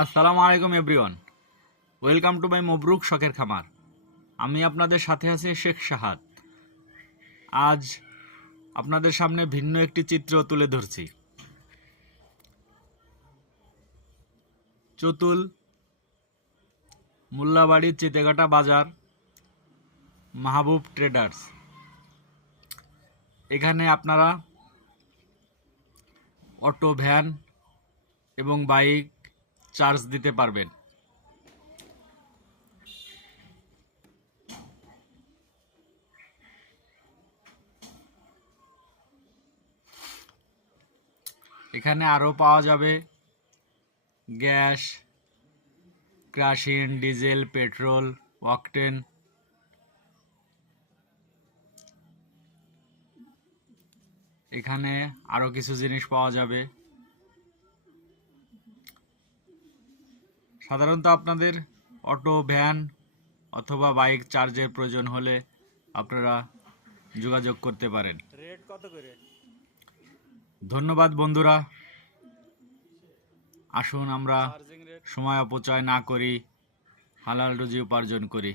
আসসালামু আলাইকুম, everyone. Welcome to my Mobaruk শখের খামার। আমি আপনাদের সাথে আছি শেখ শাহাদ। আজ আপনাদের সামনে ভিন্ন একটি চিত্র তুলে ধরছি। চতুল মোল্লাবাড়ি চিতেগাটা বাজার, মাহবুব ট্রেডার্স। এখানে আপনারা অটো, ভ্যান এবং বাইক চার্জ দিতে পারবেন। এখানে আরও পাওয়া যাবে গ্যাস ক্রাশিন ডিজেল, পেট্রোল, অকটেন। এখানে আরও কিছু জিনিস পাওয়া যাবে। সাধারণত আপনাদের অটো ভ্যান অথবা বাইক চার্জের প্রয়োজন হলে আপনারা যোগাযোগ করতে পারেন। রেট কত করে? ধন্যবাদ বন্ধুরা। আসুন আমরা সময় অপচয় না করি হালাল রুজি উপার্জন করি।